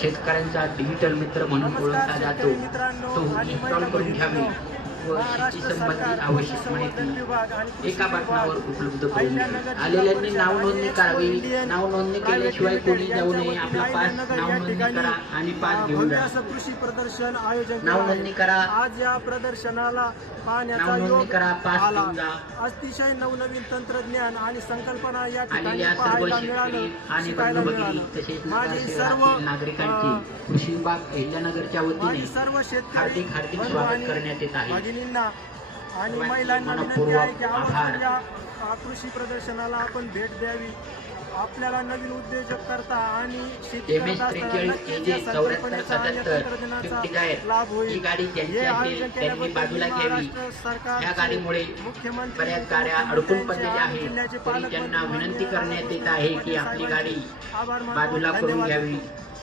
शेतकऱ्यांचा डिजिटल मित्र म्हणून ओळखला जातो तो इन्स्टॉल करून घ्यावी व शेती संबंधित आवश्यक माहिती एका बटनावर उपलब्ध करून द्यावी। आलेल्यांनी नाव नोंदणी करावी। नाव नोंदणी केल्याशिवाय कोणी जाऊ नये। आपला पास नाव नोंदणी करा आणि पास घेऊन जा। कृषी प्रदर्शन आयोजन नाव नोंदणी करा। आज या प्रदर्शनाला पाहण्याचा नाव नोंदणी योग करा, पास आला। घेऊन जा। अतिशय नवनवीन तंत्रज्ञान आणि संकल्पना या ठिकाणी आलेल्या सर्व पाहायला शेतकरी मिळालं, आणि शिकायला बंधू मिळालं। भगिनी तसेच माझी सर्व नगरशहरातील नागरिकांची कृषी विभाग अहिल्यानगरच्या माझी वतीने सर्व शेतकरी हार्दिक बंधू स्वागत आणि करण्यात येत आहे। भगिनींना आणि सर्वांचे महिलांना विनंती मनःपूर्वक आहे की आभार। आवर्जून या कृषी प्रदर्शनाला आपण भेट द्यावी। आपल्याला नवीन उद्योजक करता आणि शेती MS करत असताना 43 नक्कीच या AJ संकल्पनेचा आणि 74 तंत्रज्ञानाचा 50 लाभ होईल। ही गाडी ज्यांची हे असेल आयोजन त्यांनी केल्याबद्दल बाजूला घ्यावी। महाराष्ट्र सरकार या गाडीमुळे मुख्यमंत्री बऱ्याच गाड्या अडकून पडलेल्या आहेत, जिल्ह्याचे तरी पालकमंत्री त्यांना विनंती माननीय करण्यात येत आहे की आपली गाडी आभार मानतो। बाजूला करून धन्यवाद। घ्यावी।